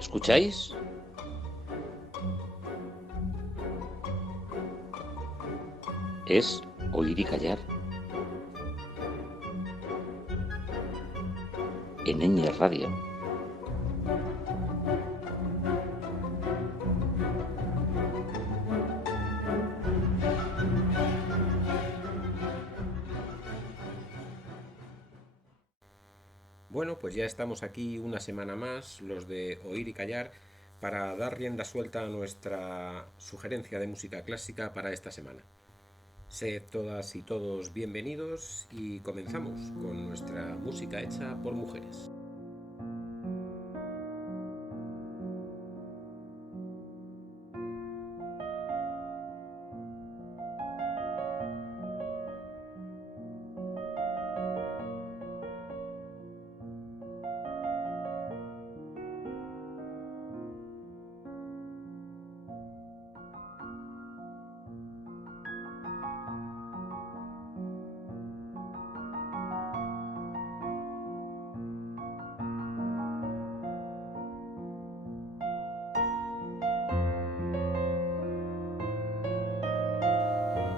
¿Escucháis? Es oír y callar. En Ñ Radio. Bueno, pues ya estamos aquí una semana más, los de Oír y Callar, para dar rienda suelta a nuestra sugerencia de música clásica para esta semana. Sed todas y todos bienvenidos y comenzamos con nuestra música hecha por mujeres.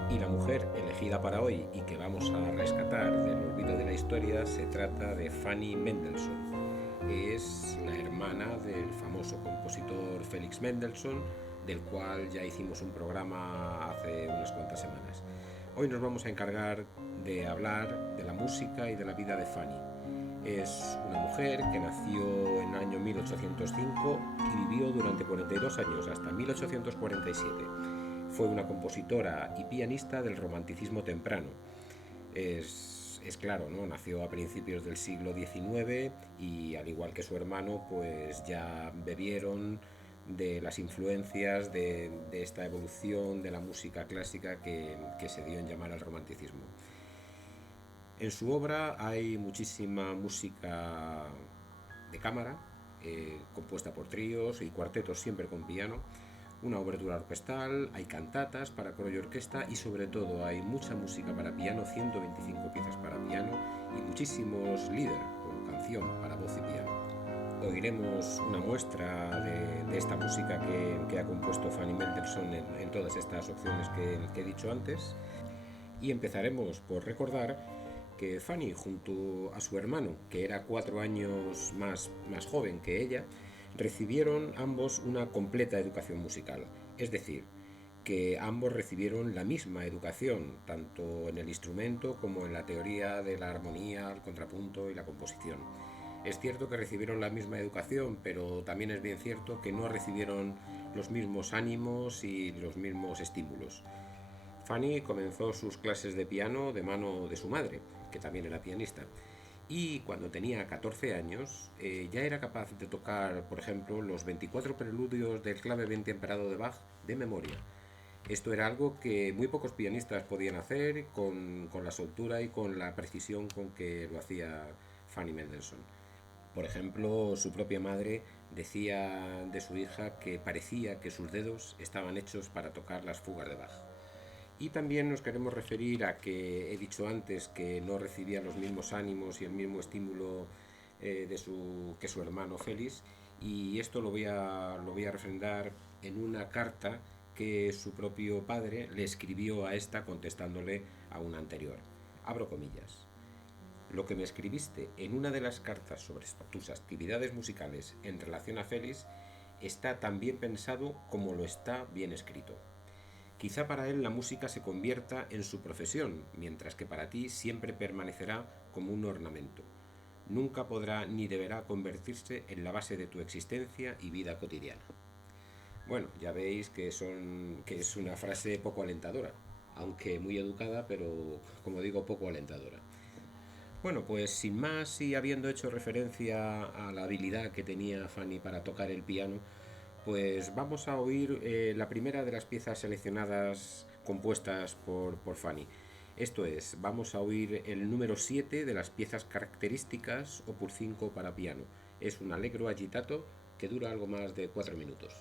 Y la mujer elegida para hoy y que vamos a rescatar del olvido de la historia se trata de Fanny Mendelssohn. Es la hermana del famoso compositor Félix Mendelssohn, del cual ya hicimos un programa hace unas cuantas semanas. Hoy nos vamos a encargar de hablar de la música y de la vida de Fanny. Es una mujer que nació en el año 1805 y vivió durante 42 años, hasta 1847. Fue una compositora y pianista del romanticismo temprano. Es claro, ¿no? Nació a principios del siglo XIX y al igual que su hermano, pues ya bebieron de las influencias de esta evolución de la música clásica que se dio en llamar al romanticismo. En su obra hay muchísima música de cámara, compuesta por tríos y cuartetos siempre con piano, una obertura orquestal, hay cantatas para coro y orquesta y sobre todo hay mucha música para piano, 125 piezas para piano y muchísimos lieder o canción para voz y piano. Oiremos una muestra de esta música que ha compuesto Fanny Mendelssohn en todas estas opciones que he dicho antes y empezaremos por recordar que Fanny, junto a su hermano, que era 4 años más joven que ella, recibieron ambos una completa educación musical. Es decir, que ambos recibieron la misma educación, tanto en el instrumento como en la teoría de la armonía, el contrapunto y la composición. Es cierto que recibieron la misma educación, pero también es bien cierto que no recibieron los mismos ánimos y los mismos estímulos. Fanny comenzó sus clases de piano de mano de su madre, que también era pianista, y cuando tenía 14 años ya era capaz de tocar, por ejemplo, los 24 preludios del clave 20 temperado de Bach de memoria. Esto era algo que muy pocos pianistas podían hacer con la soltura y con la precisión con que lo hacía Fanny Mendelssohn. Por ejemplo, su propia madre decía de su hija que parecía que sus dedos estaban hechos para tocar las fugas de Bach. Y también nos queremos referir a que he dicho antes que no recibía los mismos ánimos y el mismo estímulo que su hermano Félix, y esto lo voy a refrendar en una carta que su propio padre le escribió a esta contestándole a una anterior. Abro comillas. Lo que me escribiste en una de las cartas sobre tus actividades musicales en relación a Félix está tan bien pensado como lo está bien escrito. Quizá para él la música se convierta en su profesión, mientras que para ti siempre permanecerá como un ornamento. Nunca podrá ni deberá convertirse en la base de tu existencia y vida cotidiana. Bueno, ya veis que es una frase poco alentadora, aunque muy educada, pero como digo, poco alentadora. Bueno, pues sin más y habiendo hecho referencia a la habilidad que tenía Fanny para tocar el piano, pues vamos a oír la primera de las piezas seleccionadas compuestas por Fanny. Esto es, vamos a oír el número 7 de las piezas características Opus 5 para piano. Es un allegro agitato que dura algo más de 4 minutos.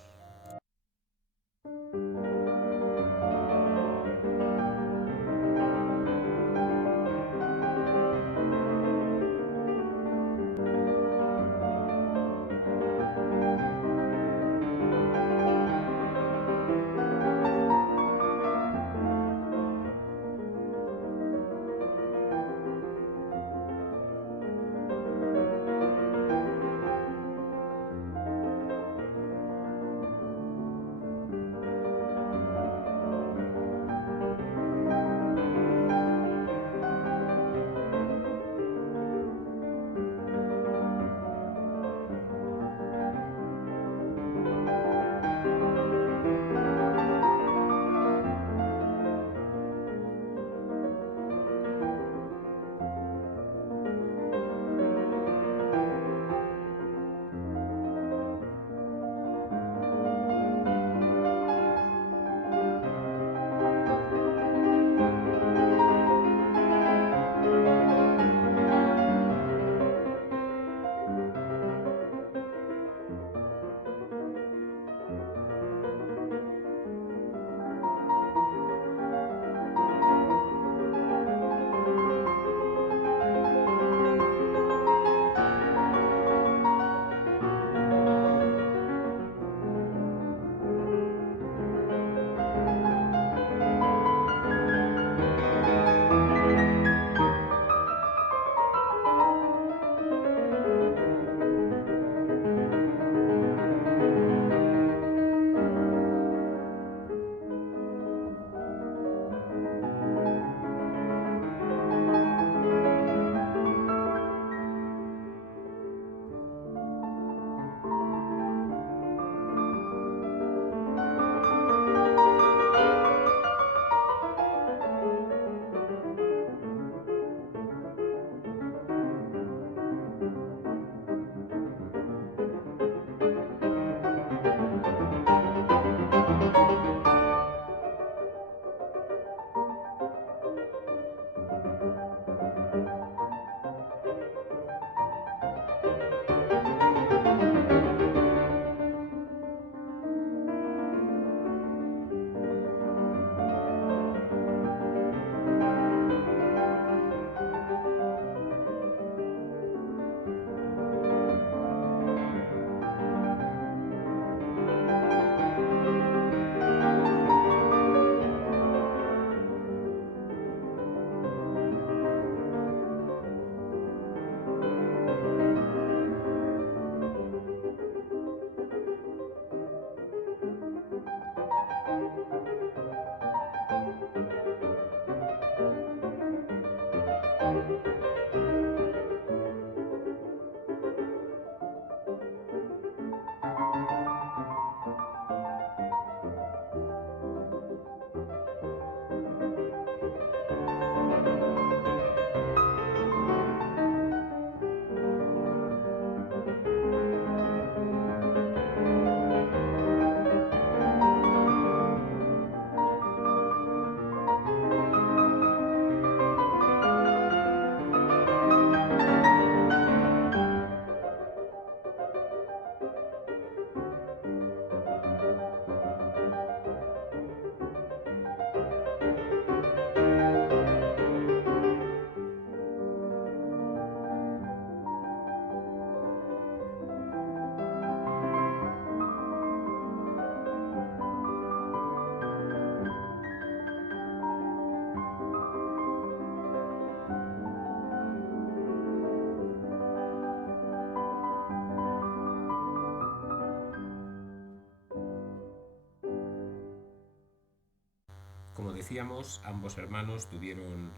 decíamos, ambos hermanos tuvieron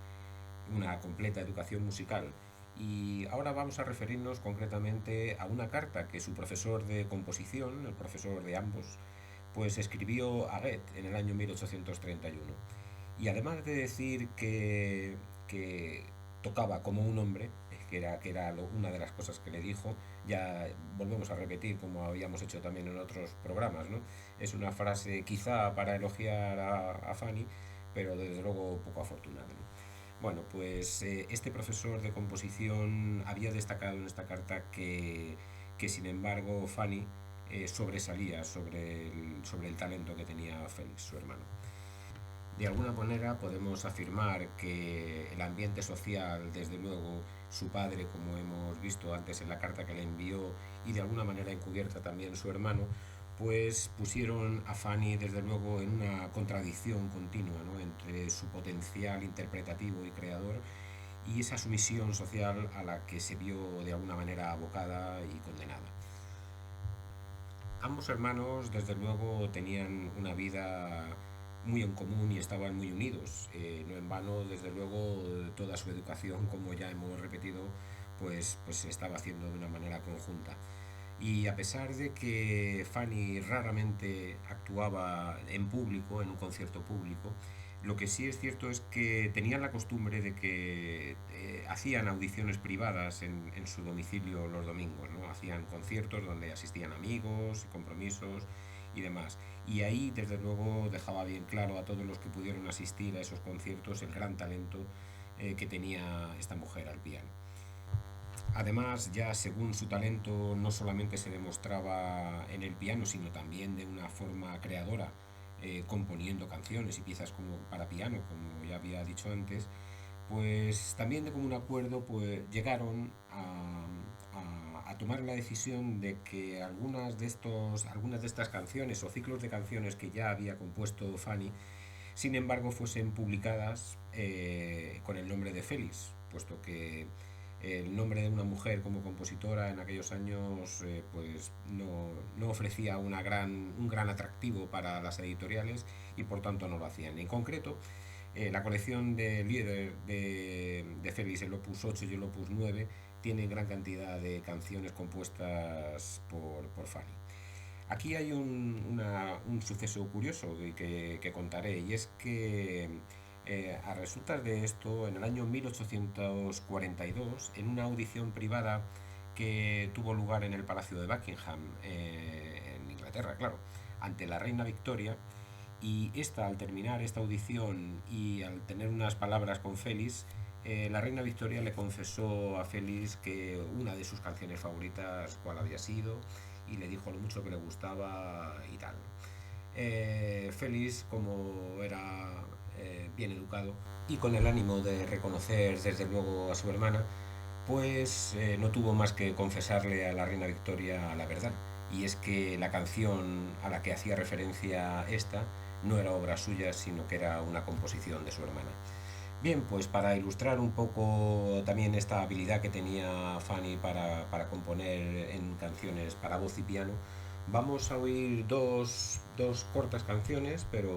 una completa educación musical. Y ahora vamos a referirnos concretamente a una carta que su profesor de composición, el profesor de ambos, pues escribió a Goethe en el año 1831. Y además de decir que tocaba como un hombre, que era una de las cosas que le dijo, ya volvemos a repetir como habíamos hecho también en otros programas, ¿no? Es una frase quizá para elogiar a Fanny, pero desde luego poco afortunada, ¿no? Bueno, pues este profesor de composición había destacado en esta carta que sin embargo Fanny sobresalía sobre el talento que tenía Félix, su hermano. De alguna manera podemos afirmar que el ambiente social, desde luego su padre, como hemos visto antes en la carta que le envió, y de alguna manera encubierta también su hermano, pues pusieron a Fanny desde luego en una contradicción continua, ¿no?, entre su potencial interpretativo y creador y esa sumisión social a la que se vio de alguna manera abocada y condenada. Ambos hermanos desde luego tenían una vida muy en común y estaban muy unidos. No en vano, desde luego, toda su educación, como ya hemos repetido, pues se estaba haciendo de una manera conjunta. Y a pesar de que Fanny raramente actuaba en público, en un concierto público, lo que sí es cierto es que tenían la costumbre de que hacían audiciones privadas en su domicilio los domingos, ¿no? Hacían conciertos donde asistían amigos, compromisos y demás. Y ahí, desde luego, dejaba bien claro a todos los que pudieron asistir a esos conciertos el gran talento que tenía esta mujer al piano. Además, ya según su talento no solamente se demostraba en el piano, sino también de una forma creadora, componiendo canciones y piezas como para piano, como ya había dicho antes, pues también de común acuerdo pues llegaron a tomar la decisión de que algunas de estas canciones o ciclos de canciones que ya había compuesto Fanny, sin embargo, fuesen publicadas con el nombre de Félix, puesto que el nombre de una mujer como compositora en aquellos años pues no ofrecía un gran atractivo para las editoriales y por tanto no lo hacían. En concreto, la colección de Lieder de Félix, el Opus 8 y el Opus 9, tienen gran cantidad de canciones compuestas por Fanny. Aquí hay un suceso curioso que contaré, y es que a resultas de esto, en el año 1842, en una audición privada que tuvo lugar en el Palacio de Buckingham, en Inglaterra, claro, ante la reina Victoria, y esta, al terminar esta audición y al tener unas palabras con Félix, la reina Victoria le confesó a Félix que una de sus canciones favoritas cuál había sido, y le dijo lo mucho que le gustaba y tal. Félix, como era bien educado y con el ánimo de reconocer desde luego a su hermana, pues no tuvo más que confesarle a la reina Victoria la verdad, y es que la canción a la que hacía referencia esta no era obra suya, sino que era una composición de su hermana. Bien, pues para ilustrar un poco también esta habilidad que tenía Fanny para componer en canciones para voz y piano, vamos a oír dos cortas canciones, pero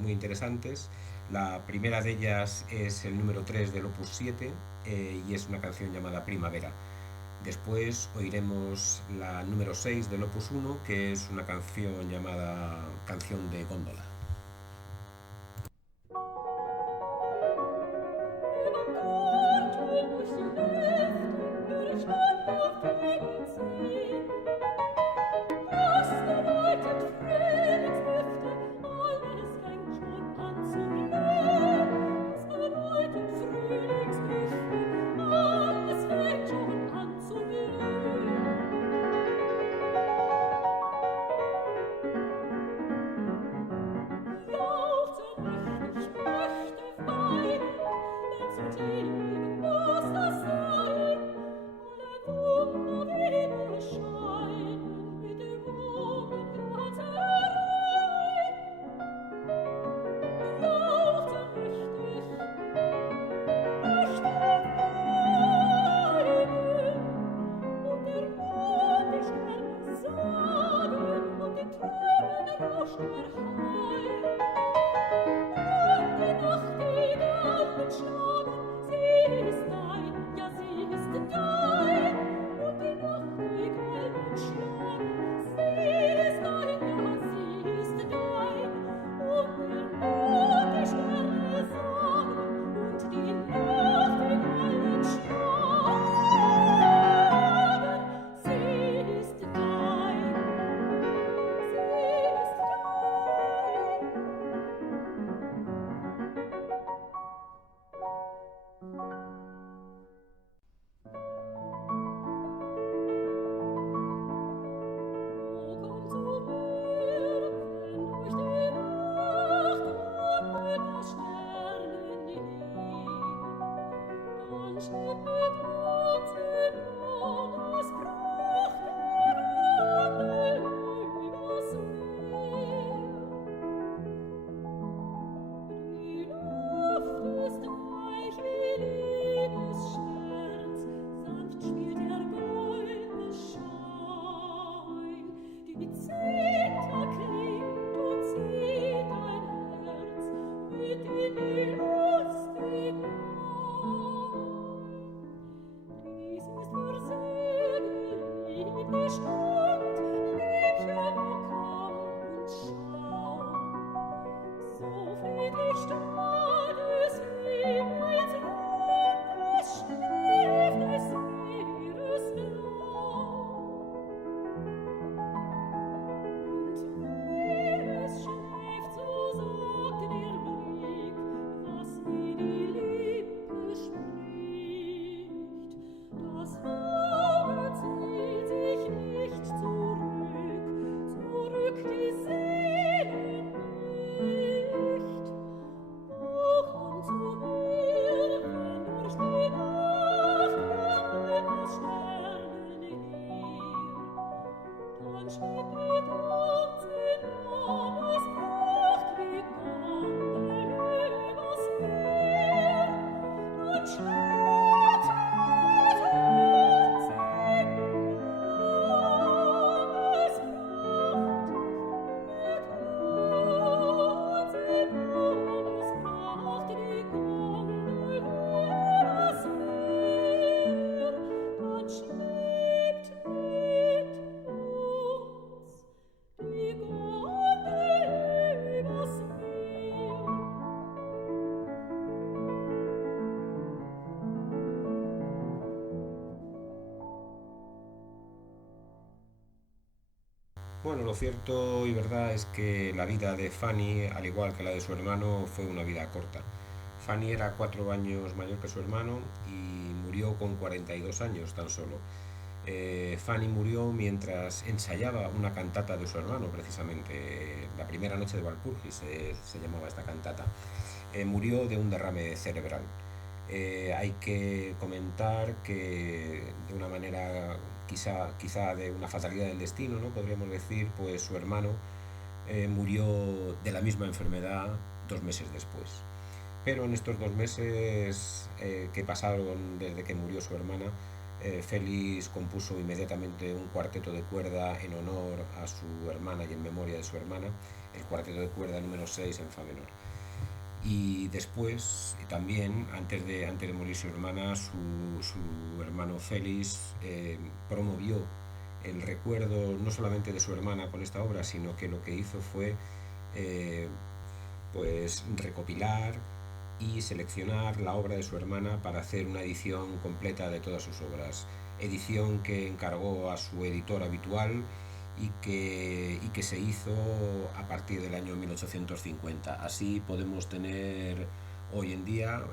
muy interesantes. La primera de ellas es el número 3 del Opus 7 y es una canción llamada Primavera. Después oiremos la número 6 del Opus 1, que es una canción llamada Canción de Góndola. Bueno, lo cierto y verdad es que la vida de Fanny, al igual que la de su hermano, fue una vida corta. Fanny era 4 años mayor que su hermano y murió con 42 años tan solo. Fanny murió mientras ensayaba una cantata de su hermano, precisamente, la primera noche de Walpurgis se llamaba esta cantata. Murió de un derrame cerebral. Hay que comentar que de una manera quizá de una fatalidad del destino, ¿no? Podríamos decir, pues su hermano murió de la misma enfermedad 2 meses después. Pero en estos 2 meses que pasaron desde que murió su hermana, Félix compuso inmediatamente un cuarteto de cuerda en honor a su hermana y en memoria de su hermana, el cuarteto de cuerda número 6 en fa menor. Y después, también, antes de morir su hermana, su hermano Félix promovió el recuerdo no solamente de su hermana con esta obra, sino que lo que hizo fue eh, pues recopilar y seleccionar la obra de su hermana para hacer una edición completa de todas sus obras. Edición que encargó a su editor habitual y que se hizo a partir del año 1850. Así podemos tener hoy en día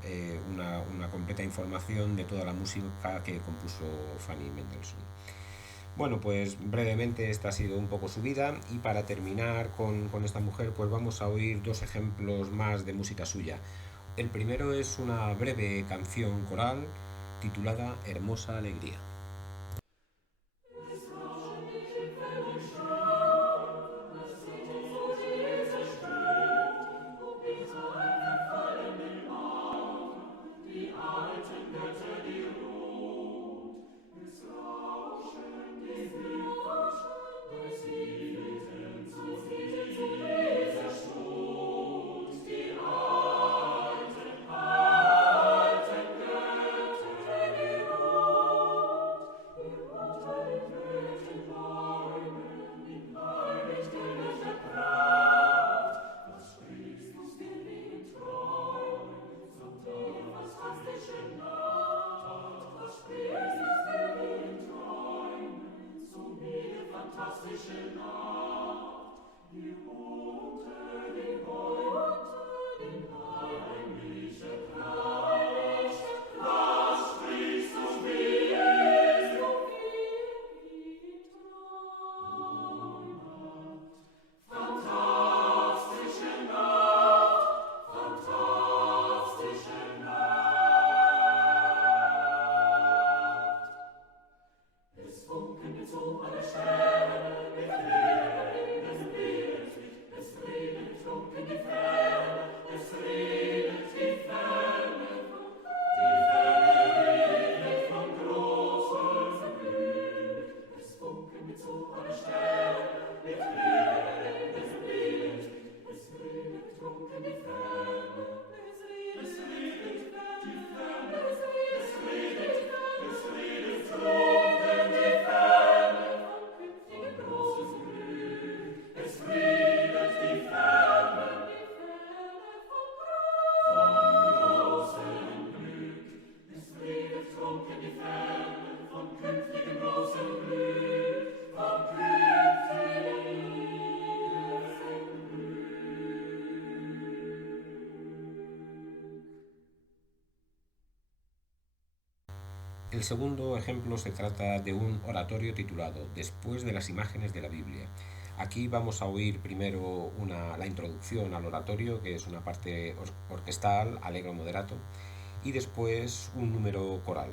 una completa información de toda la música que compuso Fanny Mendelssohn. Bueno, pues brevemente esta ha sido un poco su vida y para terminar con esta mujer pues vamos a oír 2 ejemplos más de música suya. El primero es una breve canción coral titulada Hermosa Alegría. El segundo ejemplo se trata de un oratorio titulado Después de las imágenes de la Biblia. Aquí vamos a oír primero la introducción al oratorio, que es una parte orquestal, allegro moderato, y después un número coral.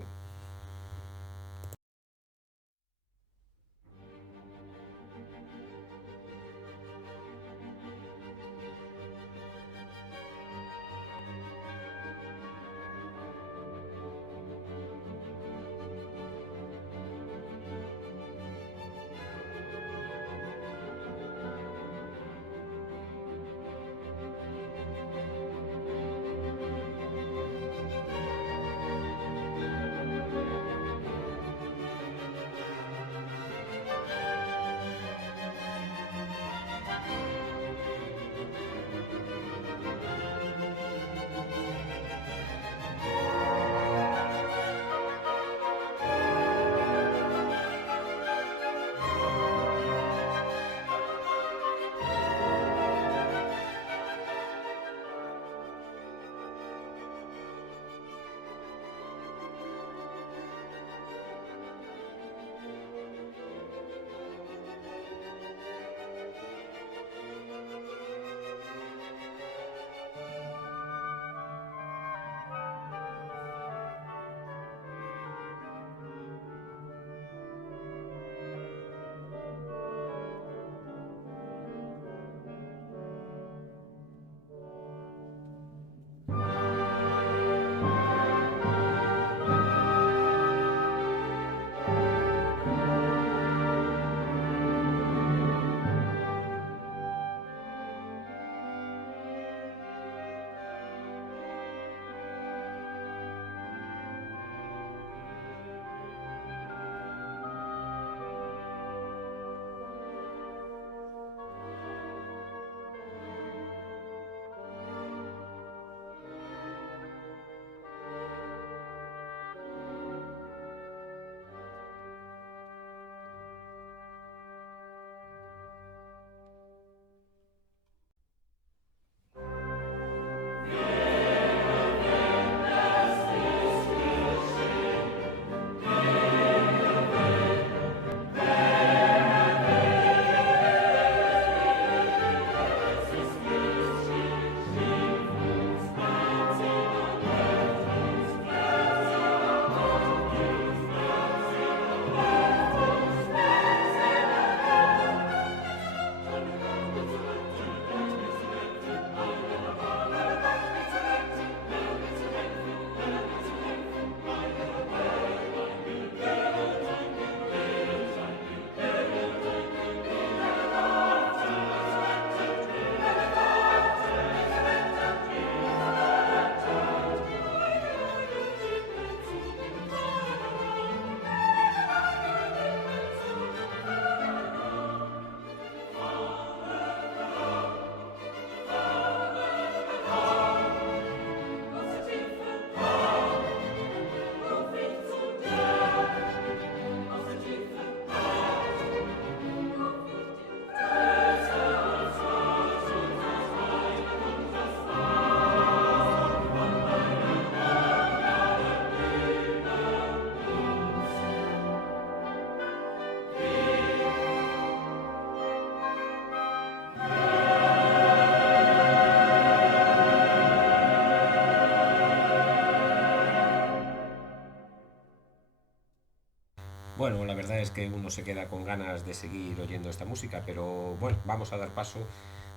Bueno, la verdad es que uno se queda con ganas de seguir oyendo esta música, pero bueno, vamos a dar paso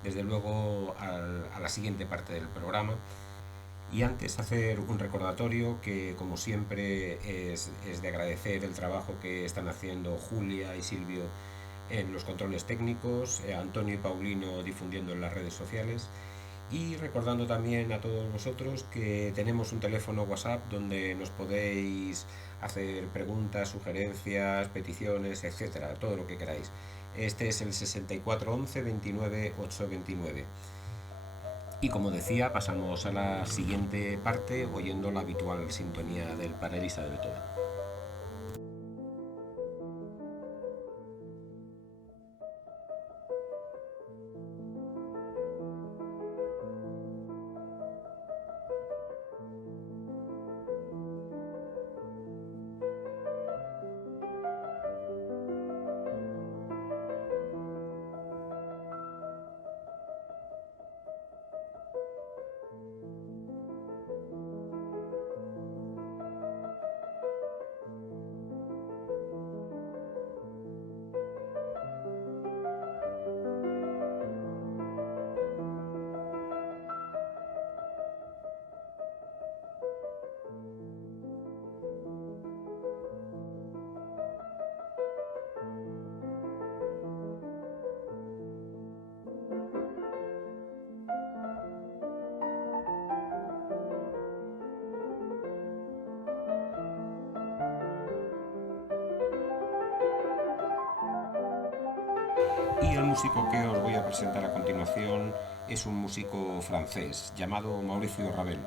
desde luego a la siguiente parte del programa. Y antes hacer un recordatorio que como siempre es de agradecer el trabajo que están haciendo Julia y Silvio en los controles técnicos, Antonio y Paulino difundiendo en las redes sociales, y recordando también a todos vosotros que tenemos un teléfono WhatsApp donde nos podéis hacer preguntas, sugerencias, peticiones, etcétera, todo lo que queráis. Este es el 6411 29 829. Y como decía, pasamos a la siguiente parte oyendo la habitual sintonía del Paralisa de Beethoven. Y el músico que os voy a presentar a continuación es un músico francés llamado Mauricio Ravel.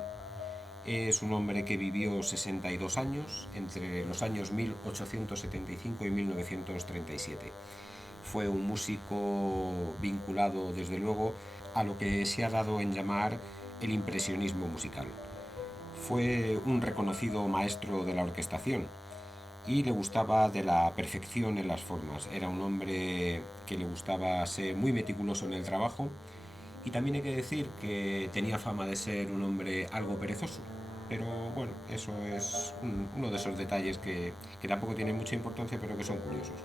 Es un hombre que vivió 62 años entre los años 1875 y 1937. Fue un músico vinculado, desde luego, a lo que se ha dado en llamar el impresionismo musical. Fue un reconocido maestro de la orquestación y le gustaba de la perfección en las formas. Era un hombre que le gustaba ser muy meticuloso en el trabajo, y también hay que decir que tenía fama de ser un hombre algo perezoso. Pero bueno, eso es uno de esos detalles que tampoco tienen mucha importancia, pero que son curiosos.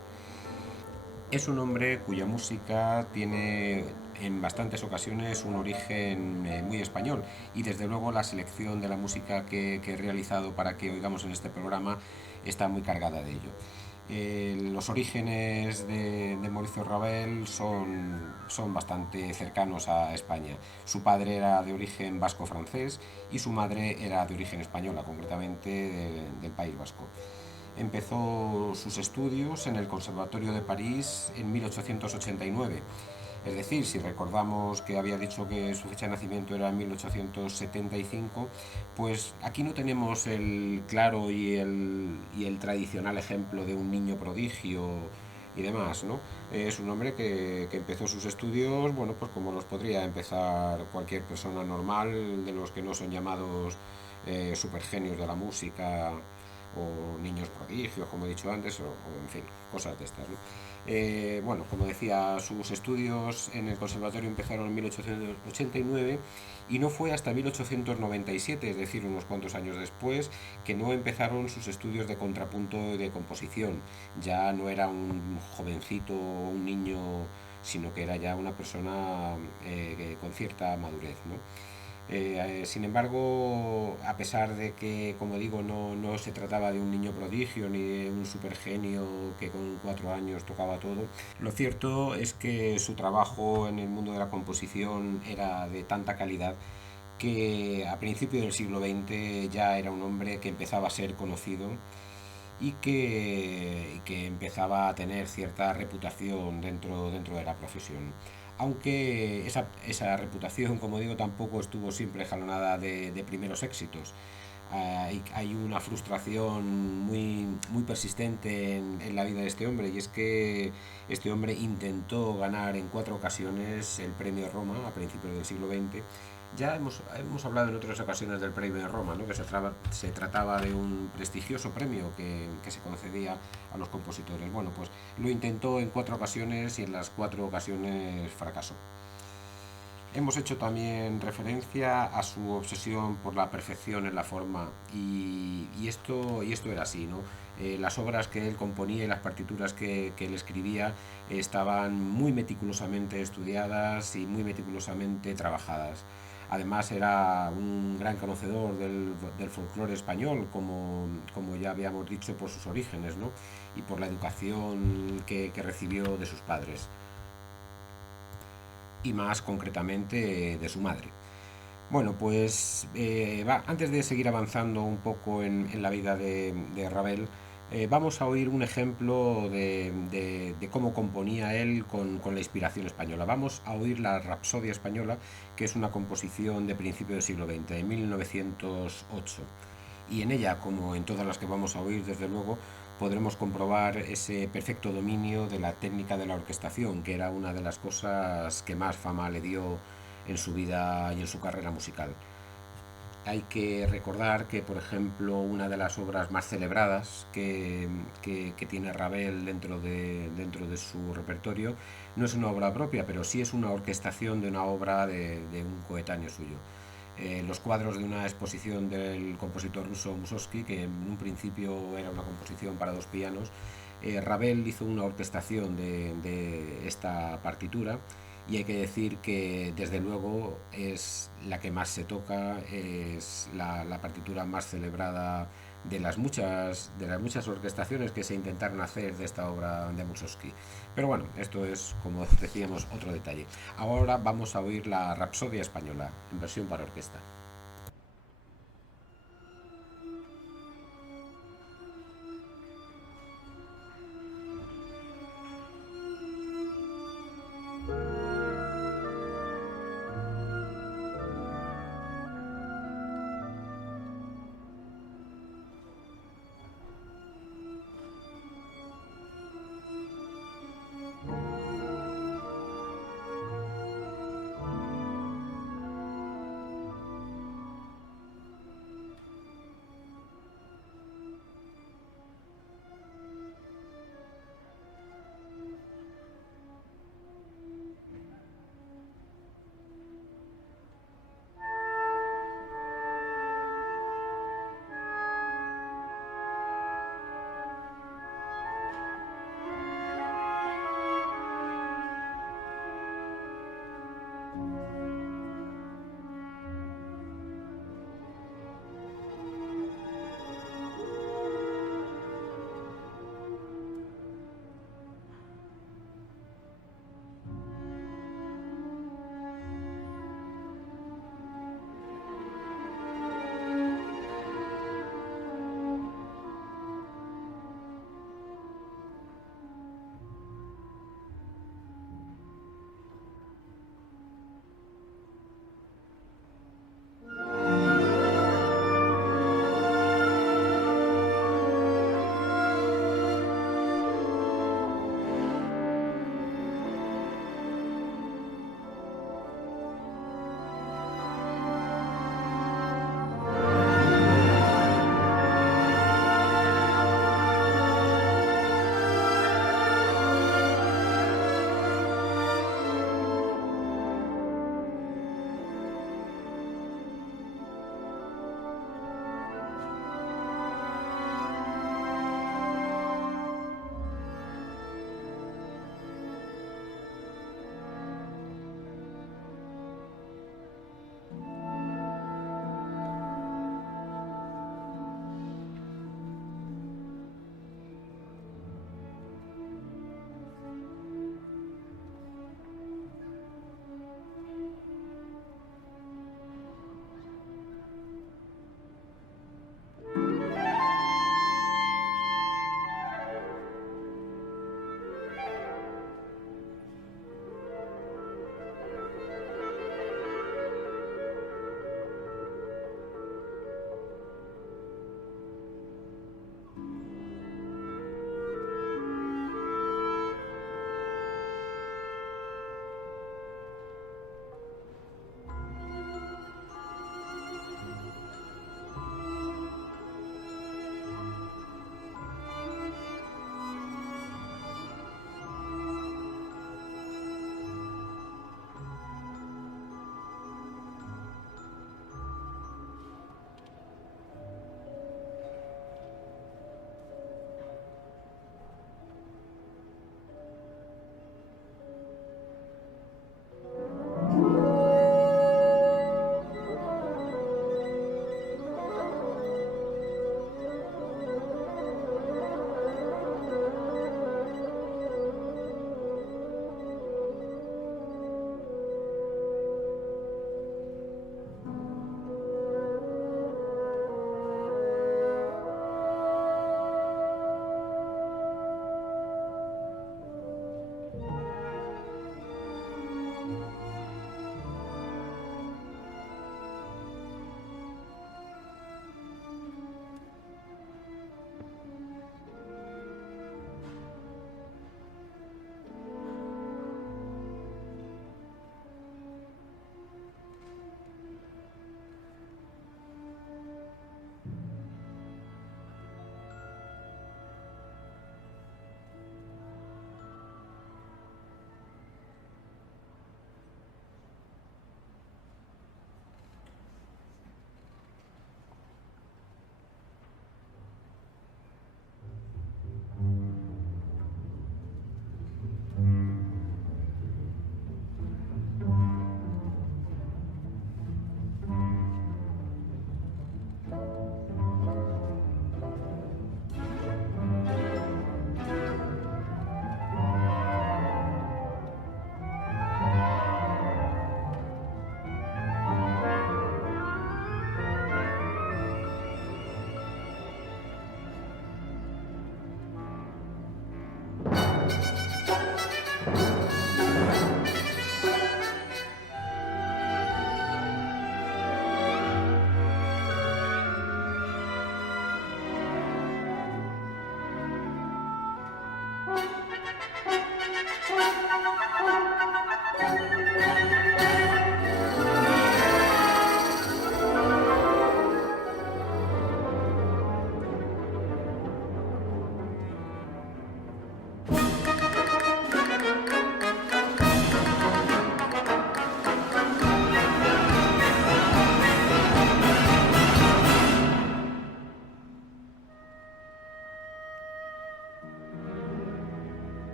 Es un hombre cuya música tiene en bastantes ocasiones un origen muy español, y desde luego la selección de la música que he realizado para que oigamos en este programa está muy cargada de ello. Los orígenes de Mauricio Ravel son bastante cercanos a España. Su padre era de origen vasco-francés y su madre era de origen española, concretamente del País Vasco. Empezó sus estudios en el Conservatorio de París en 1889. Es decir, si recordamos que había dicho que su fecha de nacimiento era 1875, pues aquí no tenemos el claro y el tradicional ejemplo de un niño prodigio y demás, ¿no? Es un hombre que empezó sus estudios, bueno, pues como los podría empezar cualquier persona normal, de los que no son llamados supergenios de la música o niños prodigios, como he dicho antes, o en fin, cosas de estas, ¿no? Bueno, como decía, sus estudios en el conservatorio empezaron en 1889 y no fue hasta 1897, es decir, unos cuantos años después, que no empezaron sus estudios de contrapunto y de composición. Ya no era un jovencito o un niño, sino que era ya una persona con cierta madurez, ¿no? Sin embargo, a pesar de que, como digo, no se trataba de un niño prodigio ni de un supergenio que con 4 años tocaba todo, lo cierto es que su trabajo en el mundo de la composición era de tanta calidad que a principios del siglo XX ya era un hombre que empezaba a ser conocido y que empezaba a tener cierta reputación dentro de la profesión. Aunque esa reputación, como digo, tampoco estuvo siempre jalonada de primeros éxitos. Hay una frustración muy persistente en la vida de este hombre, y es que este hombre intentó ganar en 4 ocasiones el premio Roma a principios del siglo XX. Ya hemos hablado en otras ocasiones del premio de Roma, ¿no? Que se trataba de un prestigioso premio que se concedía a los compositores. Bueno, pues lo intentó en 4 ocasiones y en las 4 ocasiones fracasó. Hemos hecho también referencia a su obsesión por la perfección en la forma, y esto era así, ¿no? Las obras que él componía y las partituras que él escribía estaban muy meticulosamente estudiadas y muy meticulosamente trabajadas. Además era un gran conocedor del folclore español, como ya habíamos dicho, por sus orígenes, ¿no? Y por la educación que recibió de sus padres, y más concretamente de su madre. Bueno, pues antes de seguir avanzando un poco en la vida de Ravel, vamos a oír un ejemplo de cómo componía él con la inspiración española. Vamos a oír la Rapsodia Española, que es una composición de principio del siglo XX, de 1908. Y en ella, como en todas las que vamos a oír, desde luego, podremos comprobar ese perfecto dominio de la técnica de la orquestación, que era una de las cosas que más fama le dio en su vida y en su carrera musical. Hay que recordar que, por ejemplo, una de las obras más celebradas que tiene Ravel dentro de su repertorio no es una obra propia, pero sí es una orquestación de una obra de un coetáneo suyo. Los cuadros de una exposición del compositor ruso Mussorgsky, que en un principio era una composición para 2 pianos. Ravel hizo una orquestación de esta partitura, y hay que decir que desde luego es la que más se toca, es la partitura más celebrada de las muchas orquestaciones que se intentaron hacer de esta obra de Mussorgsky. Pero bueno, esto es, como decíamos, otro detalle. Ahora vamos a oír la Rapsodia Española en versión para orquesta.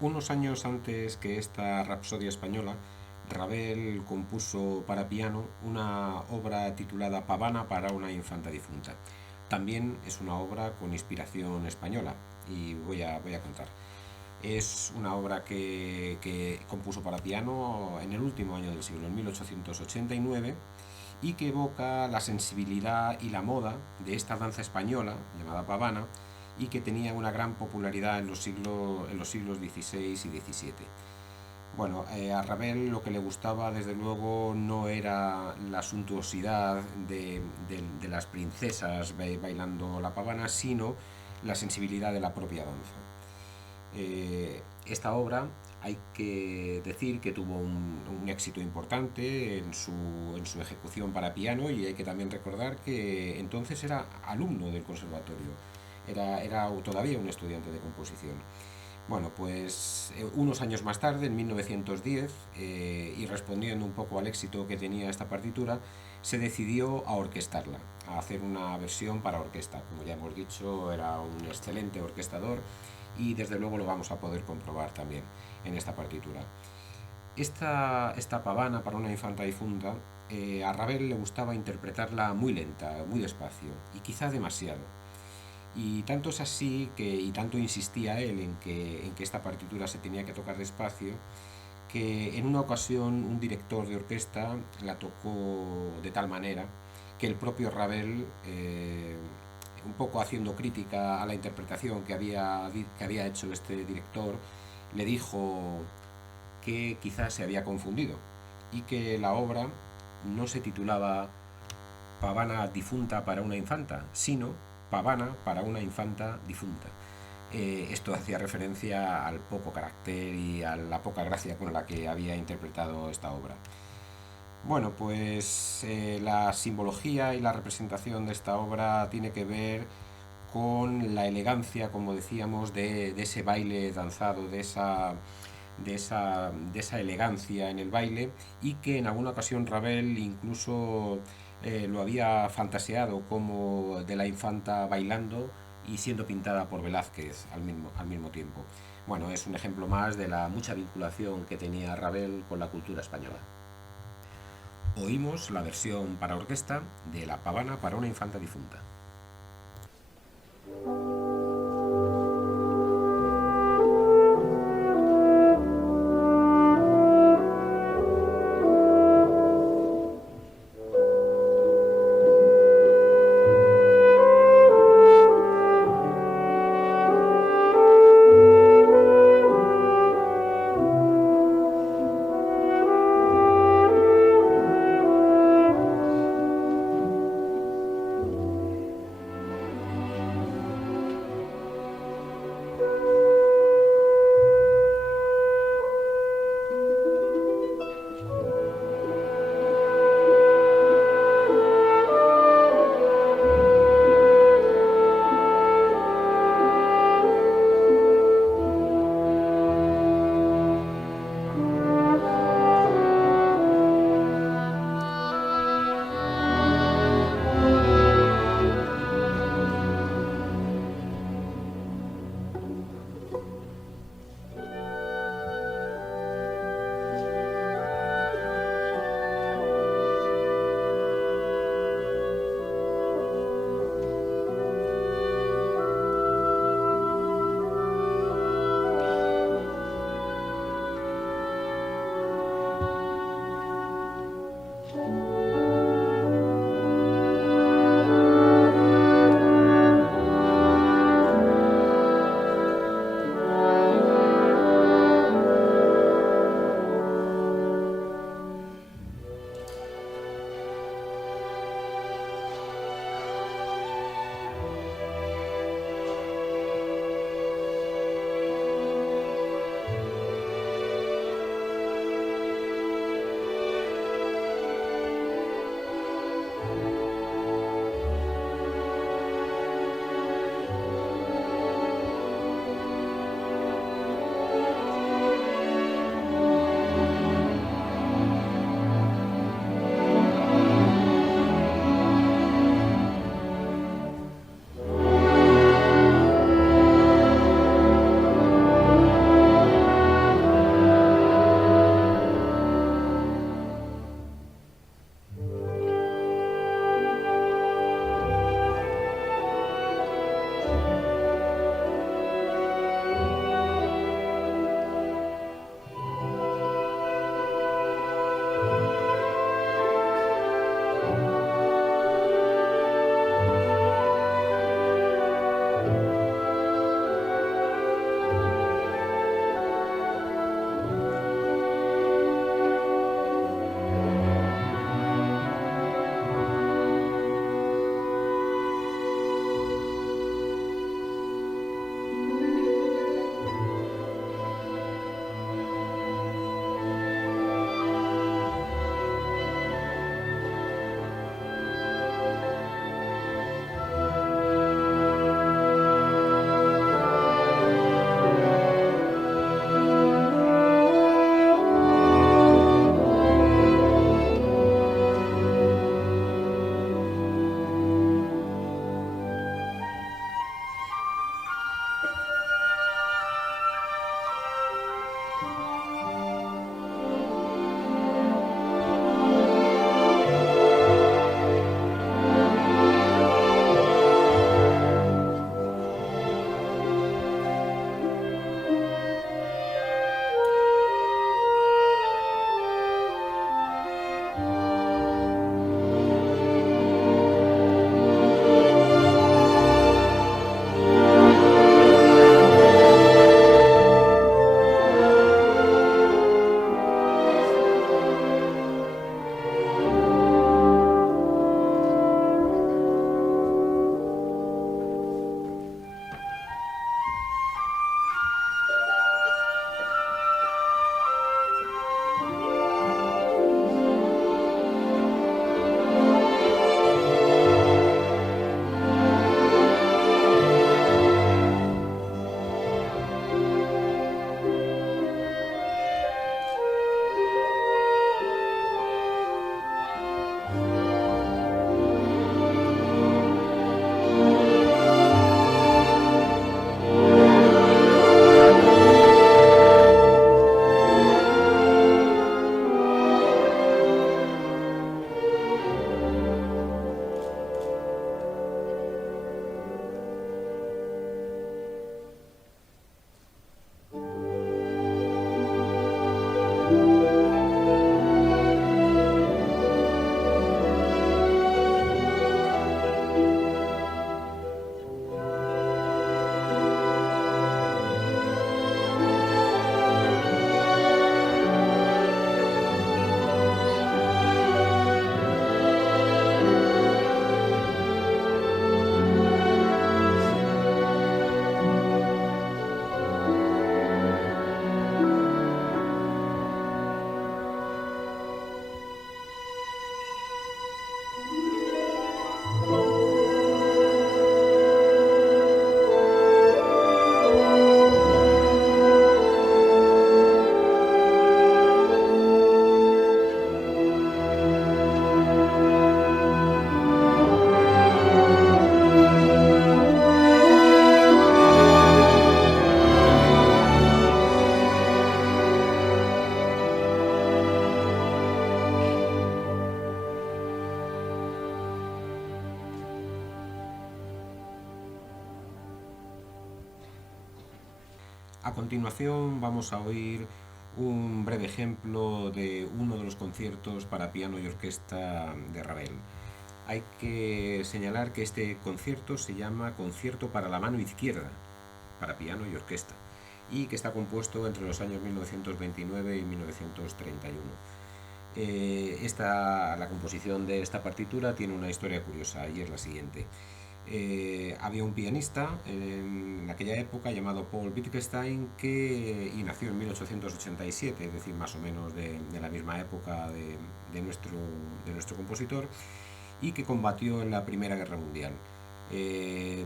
Unos años antes que esta Rapsodia española, Ravel compuso para piano una obra titulada Pavana para una infanta difunta. También es una obra con inspiración española y voy a contar. Es una obra que compuso para piano en el último año del siglo, en 1889, y que evoca la sensibilidad y la moda de esta danza española llamada pavana y que tenía una gran popularidad en los siglos XVI y XVII. Bueno, a Ravel lo que le gustaba desde luego no era la suntuosidad de las princesas bailando la pavana, sino la sensibilidad de la propia danza. Esta obra hay que decir que tuvo un éxito importante en su ejecución para piano, y hay que también recordar que entonces era alumno del conservatorio, era todavía un estudiante de composición. Bueno, pues unos años más tarde, en 1910, y respondiendo un poco al éxito que tenía esta partitura, se decidió a orquestarla, a hacer una versión para orquesta. Como ya hemos dicho, era un excelente orquestador y desde luego lo vamos a poder comprobar también en esta partitura. Esta pavana para una infanta difunta, a Ravel le gustaba interpretarla muy lenta, muy despacio y quizá demasiado. Y tanto es así y tanto insistía él en que esta partitura se tenía que tocar despacio, que en una ocasión un director de orquesta la tocó de tal manera que el propio Ravel, un poco haciendo crítica a la interpretación que había hecho este director, le dijo que quizás se había confundido y que la obra no se titulaba Pavana difunta para una infanta, sino Pavana para una infanta difunta. Esto hacía referencia al poco carácter y a la poca gracia con la que había interpretado esta obra. Bueno, pues la simbología y la representación de esta obra tiene que ver con la elegancia, como decíamos, de ese baile danzado, de esa elegancia en el baile, y que en alguna ocasión Ravel incluso lo había fantaseado como de la infanta bailando y siendo pintada por Velázquez al mismo tiempo. Bueno, es un ejemplo más de la mucha vinculación que tenía Ravel con la cultura española. Oímos la versión para orquesta de La Pavana para una infanta difunta. A continuación vamos a oír un breve ejemplo de uno de los conciertos para piano y orquesta de Ravel. Hay que señalar que este concierto se llama Concierto para la mano izquierda, para piano y orquesta, y que está compuesto entre los años 1929 y 1931. La composición de esta partitura tiene una historia curiosa y es la siguiente. Había un pianista en aquella época llamado Paul Wittgenstein y nació en 1887, es decir, más o menos de la misma época de nuestro compositor, y que combatió en la Primera Guerra Mundial.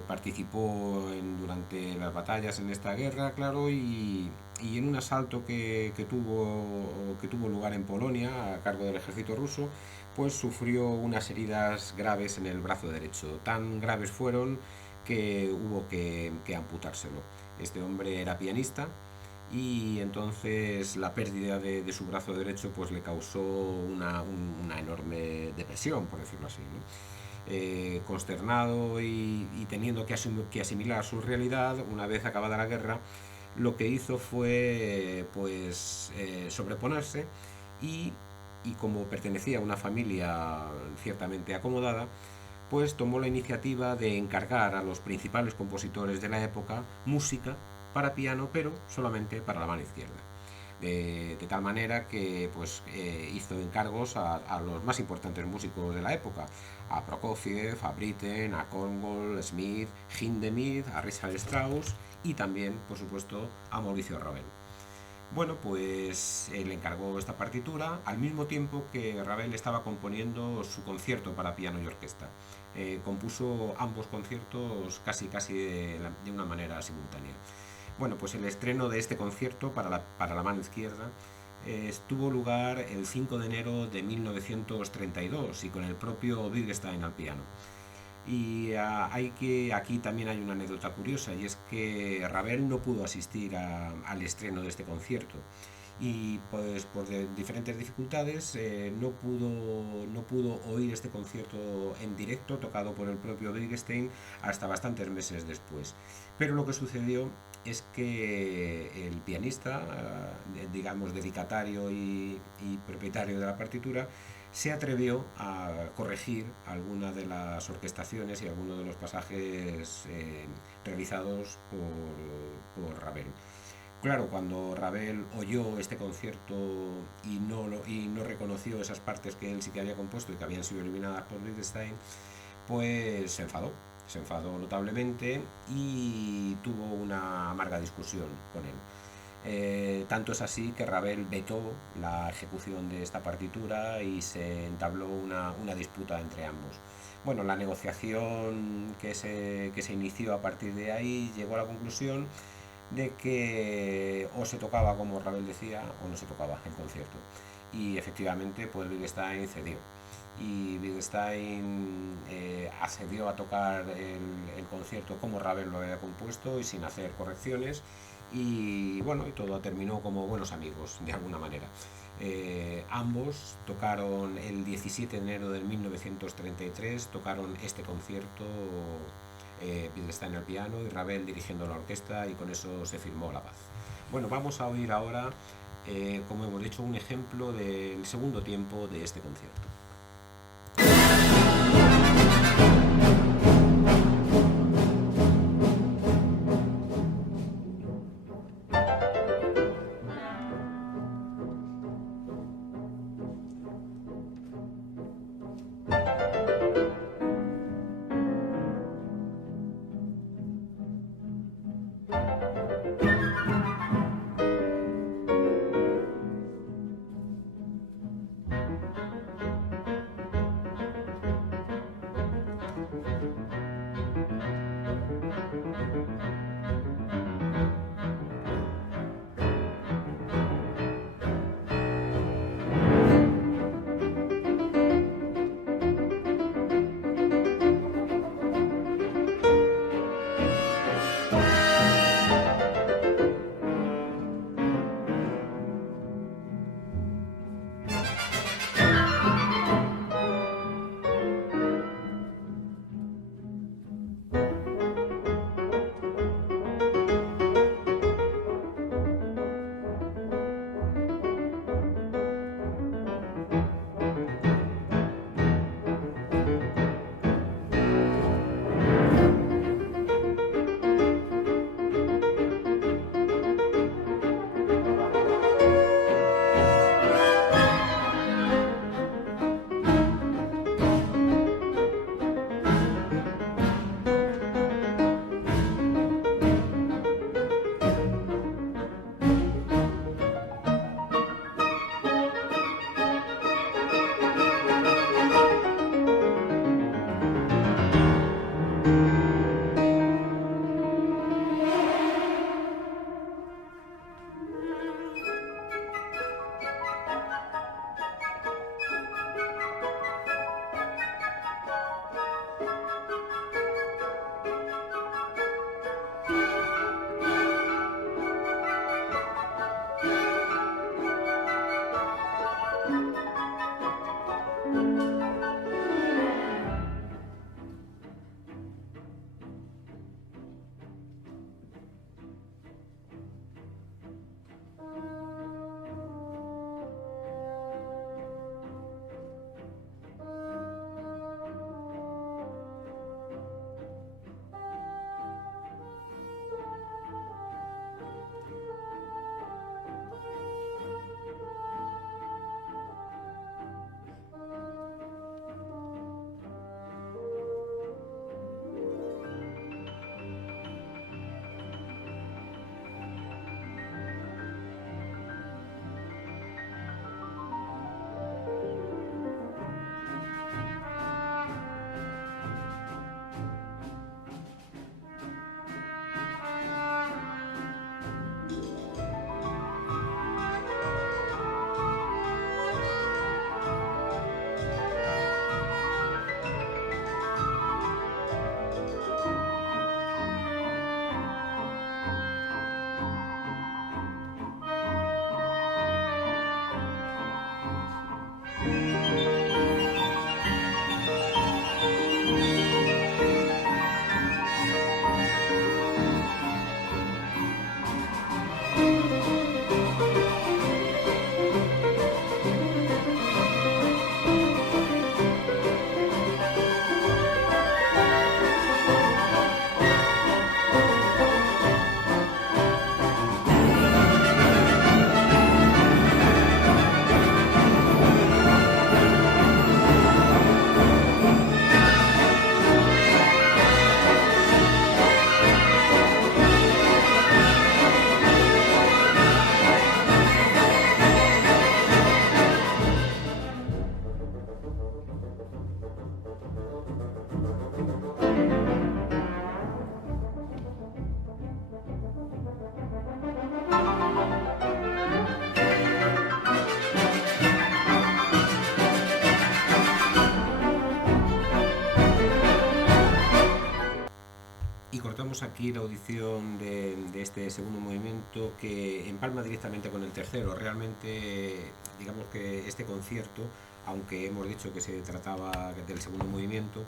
Participó durante las batallas en esta guerra, claro, y en un asalto que tuvo lugar en Polonia a cargo del ejército ruso, pues sufrió unas heridas graves en el brazo derecho. Tan graves fueron que hubo que amputárselo. Este hombre era pianista y entonces la pérdida de su brazo derecho pues le causó una enorme depresión, por decirlo así, ¿no? Consternado y teniendo que asimilar su realidad una vez acabada la guerra, lo que hizo fue sobreponerse y, y como pertenecía a una familia ciertamente acomodada, pues tomó la iniciativa de encargar a los principales compositores de la época música para piano, pero solamente para la mano izquierda. De tal manera que hizo encargos a los más importantes músicos de la época, a Prokofiev, a Britten, a Korngold, Smith, Hindemith, a Richard Strauss y también, por supuesto, a Mauricio Ravel. Bueno, pues le encargó esta partitura al mismo tiempo que Ravel estaba componiendo su concierto para piano y orquesta. Compuso ambos conciertos casi de una manera simultánea. Bueno, pues el estreno de este concierto para la mano izquierda tuvo lugar el 5 de enero de 1932 y con el propio Wittgenstein al piano. Y aquí también hay una anécdota curiosa, y es que Ravel no pudo asistir al estreno de este concierto y pues por diferentes dificultades no pudo oír este concierto en directo tocado por el propio Wittgenstein hasta bastantes meses después. Pero lo que sucedió es que el pianista, digamos dedicatario y propietario de la partitura, se atrevió a corregir algunas de las orquestaciones y algunos de los pasajes realizados por Ravel. Claro, cuando Ravel oyó este concierto y no reconoció esas partes que él sí que había compuesto y que habían sido eliminadas por Wittgenstein, pues se enfadó notablemente y tuvo una amarga discusión con él. Tanto es así que Ravel vetó la ejecución de esta partitura y se entabló una disputa entre ambos. Bueno, la negociación que se inició a partir de ahí llegó a la conclusión de que o se tocaba como Ravel decía o no se tocaba el concierto. Y efectivamente, pues Wittgenstein cedió. Y Wittgenstein accedió a tocar el concierto como Ravel lo había compuesto y sin hacer correcciones. Y bueno, y todo terminó como buenos amigos, de alguna manera. Ambos tocaron el 17 de enero de 1933, tocaron este concierto, Wittgenstein al piano y Ravel dirigiendo la orquesta, y con eso se firmó la paz. Bueno, vamos a oír ahora, como hemos dicho, un ejemplo del segundo tiempo de este concierto. Y cortamos aquí la audición de este segundo movimiento que empalma directamente con el tercero. Realmente, digamos que este concierto, aunque hemos dicho que se trataba del segundo movimiento,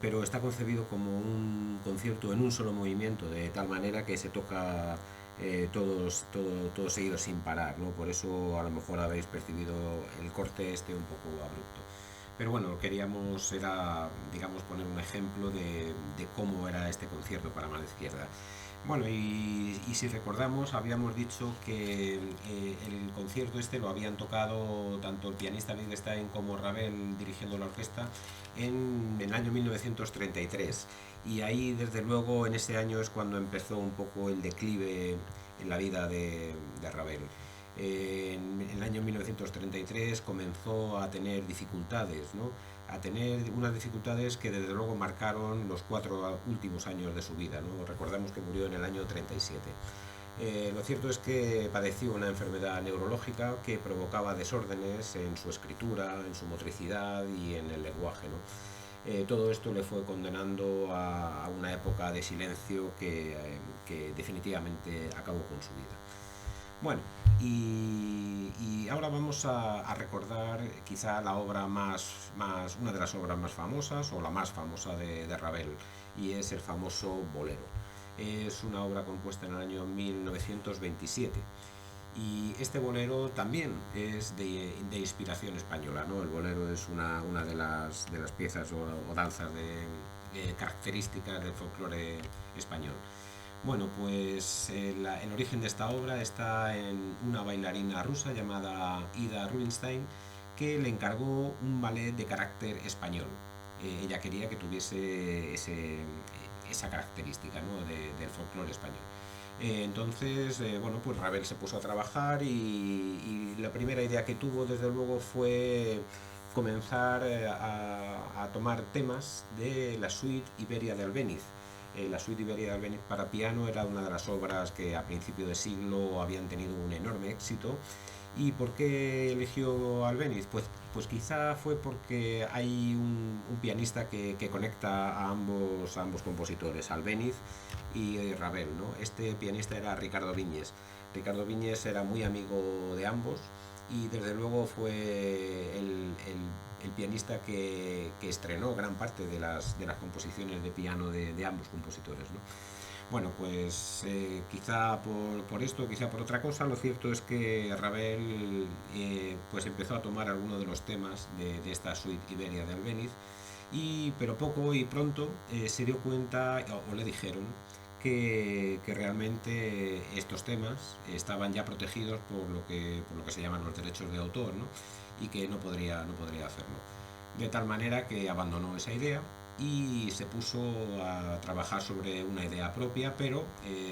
pero está concebido como un concierto en un solo movimiento, de tal manera que se toca todo seguido sin parar, ¿no? Por eso a lo mejor habéis percibido el corte este un poco abrupto. Pero bueno, queríamos era, digamos, poner un ejemplo de cómo era este concierto para mano izquierda. Bueno, y si recordamos, habíamos dicho que el concierto este lo habían tocado tanto el pianista Wittgenstein como Ravel dirigiendo la orquesta en el año 1933. Y ahí, desde luego, en ese año es cuando empezó un poco el declive en la vida de Ravel. En el año 1933 comenzó a tener dificultades, ¿no? A tener unas dificultades que desde luego marcaron los 4 últimos años de su vida, ¿no? Recordamos que murió en el año 37. Lo cierto es que padeció una enfermedad neurológica que provocaba desórdenes en su escritura, en su motricidad y en el lenguaje, ¿no? Todo esto le fue condenando a una época de silencio que definitivamente acabó con su vida. Bueno, y ahora vamos a recordar quizá la obra una de las obras más famosas o la más famosa de Ravel, y es el famoso Bolero. Es una obra compuesta en el año 1927 y este bolero también es de inspiración española, ¿no? El bolero es una de las piezas o danzas características del folclore español. Bueno, pues el origen de esta obra está en una bailarina rusa llamada Ida Rubinstein que le encargó un ballet de carácter español. Ella quería que tuviese esa característica, ¿no? Del folclore español. Entonces, bueno, pues Ravel se puso a trabajar y la primera idea que tuvo, desde luego, fue comenzar a tomar temas de la suite Iberia de Albéniz. La suite Iberia de Albéniz para piano era una de las obras que a principio de siglo habían tenido un enorme éxito. ¿Y por qué eligió Albéniz? Pues quizá fue porque hay un pianista que conecta a ambos compositores, Albéniz y Ravel, ¿no? Este pianista era Ricardo Viñes. Ricardo Viñes era muy amigo de ambos y desde luego fue el pianista que estrenó gran parte de las composiciones de piano de ambos compositores, ¿no? Bueno, pues quizá por esto, quizá por otra cosa, lo cierto es que Ravel pues empezó a tomar algunos de los temas de esta suite Iberia de Albéniz, pero poco y pronto se dio cuenta o le dijeron que realmente estos temas estaban ya protegidos por lo que se llaman los derechos de autor, ¿no? Y que no podría hacerlo. De tal manera que abandonó esa idea y se puso a trabajar sobre una idea propia, pero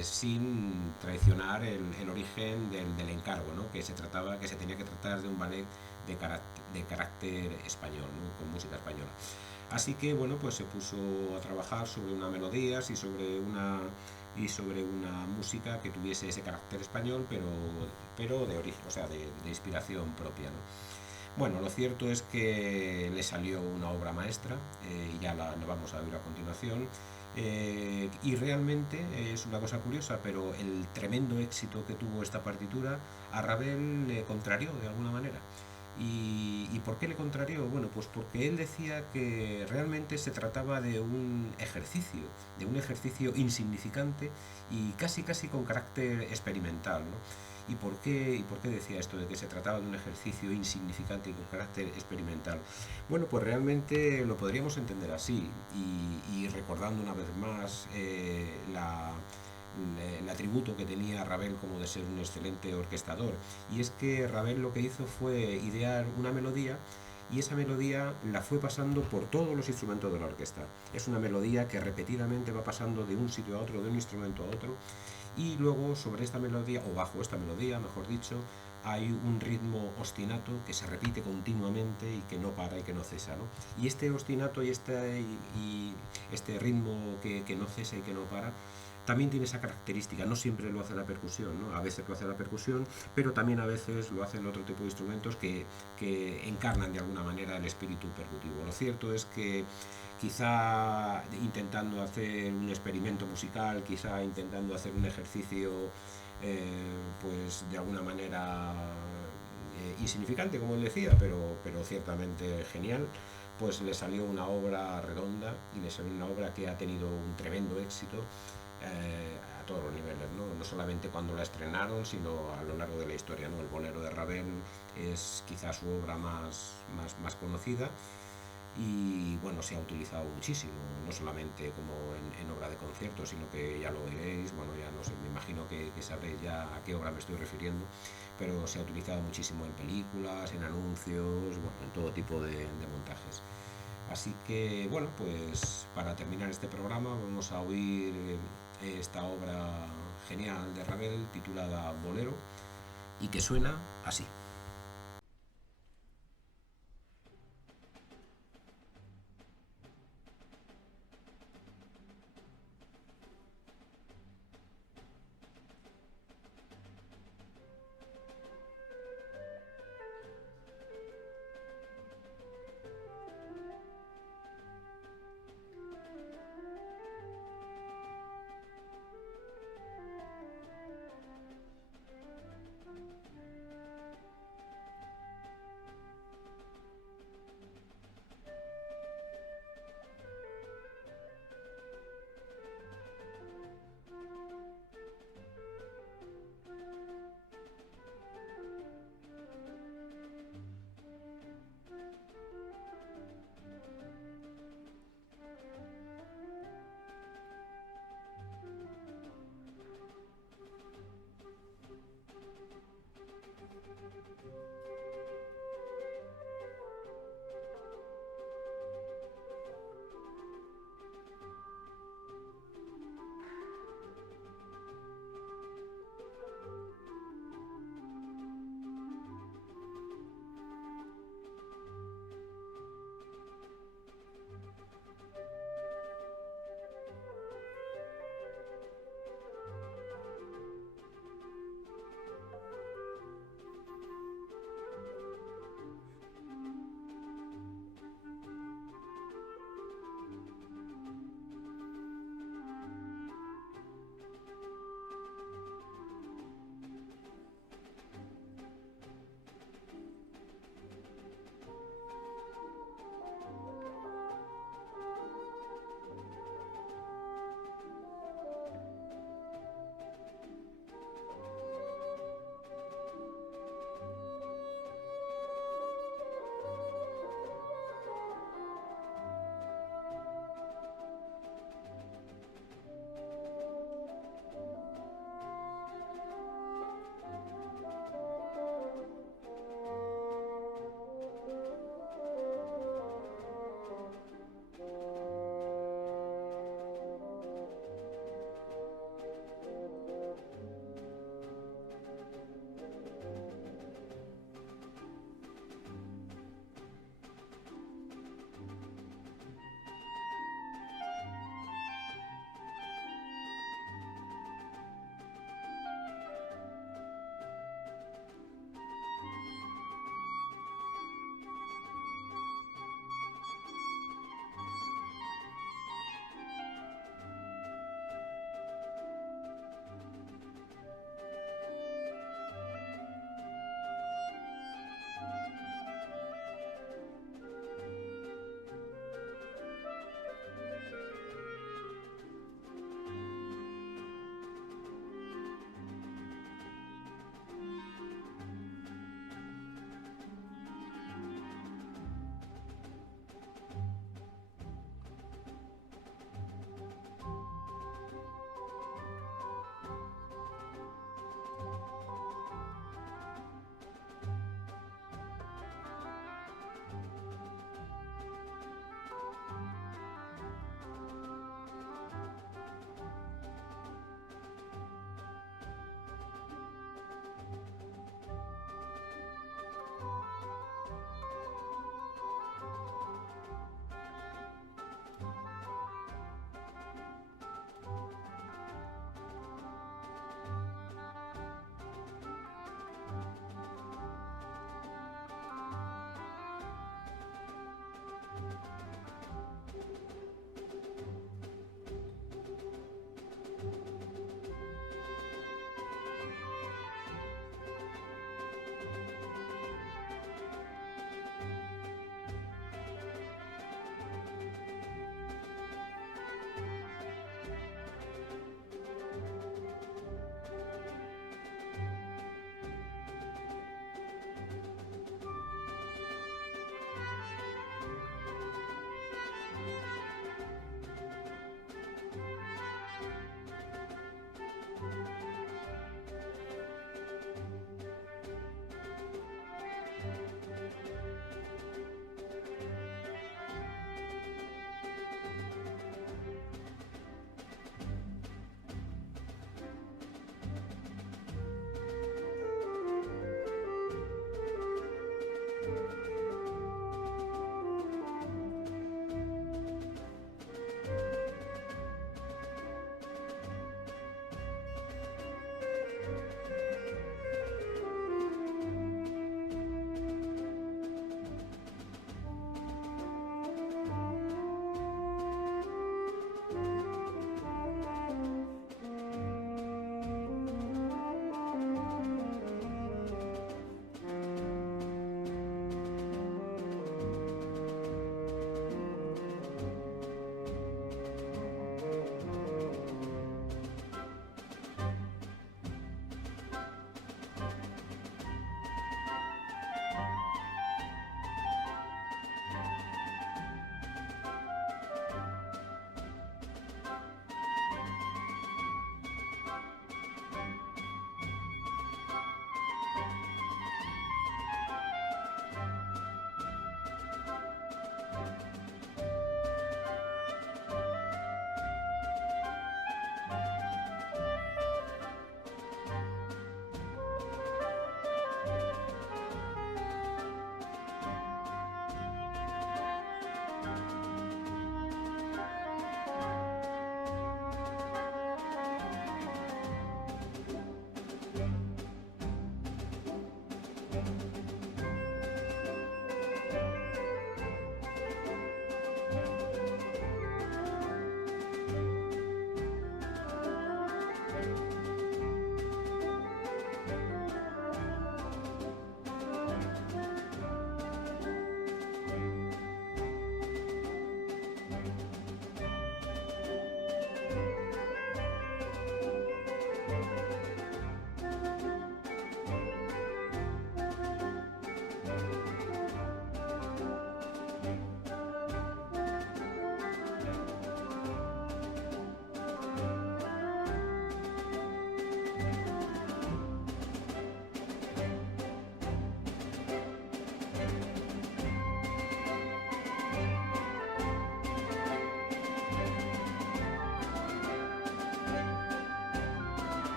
sin traicionar el origen del encargo, ¿no? Que se tenía que tratar de un ballet de carácter español, ¿no? Con música española. Así que bueno, pues se puso a trabajar sobre unas melodías y sobre una música que tuviese ese carácter español, pero de origen, o sea, de inspiración propia, ¿no? Bueno, lo cierto es que le salió una obra maestra, y ya la vamos a ver a continuación. Y realmente es una cosa curiosa, pero el tremendo éxito que tuvo esta partitura a Ravel le contrarió de alguna manera. ¿Y por qué le contrarió? Bueno, pues porque él decía que realmente se trataba de un ejercicio insignificante y casi casi con carácter experimental, ¿no? ¿Y por qué decía esto de que se trataba de un ejercicio insignificante y con carácter experimental? Bueno, pues realmente lo podríamos entender así y recordando una vez más el atributo que tenía Ravel como de ser un excelente orquestador. Y es que Ravel lo que hizo fue idear una melodía y esa melodía la fue pasando por todos los instrumentos de la orquesta. Es una melodía que repetidamente va pasando de un sitio a otro, de un instrumento a otro, y luego sobre esta melodía, o bajo esta melodía, mejor dicho, hay un ritmo ostinato que se repite continuamente y que no para y que no cesa, ¿no? Y este ostinato y este ritmo que no cesa y que no para, también tiene esa característica. No siempre lo hace la percusión, ¿no? A veces lo hace la percusión, pero también a veces lo hacen otro tipo de instrumentos que encarnan de alguna manera el espíritu percutivo. Lo cierto es que quizá intentando hacer un experimento musical, quizá intentando hacer un ejercicio pues de alguna manera insignificante, como él decía, pero ciertamente genial, pues le salió una obra redonda y le salió una obra que ha tenido un tremendo éxito a todos los niveles, ¿no? No solamente cuando la estrenaron, sino a lo largo de la historia, ¿no? El Bolero de Ravel es quizás su obra más conocida y bueno, se ha utilizado muchísimo, no solamente como en obra de concierto, sino que ya lo veréis, bueno, ya no sé, me imagino que sabréis ya a qué obra me estoy refiriendo, pero se ha utilizado muchísimo en películas, en anuncios, bueno, en todo tipo de montajes. Así que bueno, pues para terminar este programa vamos a oír esta obra genial de Ravel titulada Bolero y que suena así.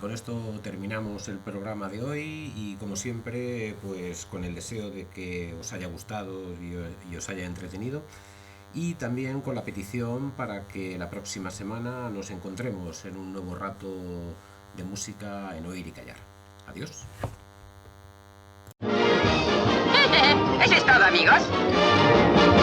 con esto terminamos el programa de hoy y como siempre, pues con el deseo de que os haya gustado y os haya entretenido y también con la petición para que la próxima semana nos encontremos en un nuevo rato de música en Oír y Callar. Adiós. Eso es todo, amigos.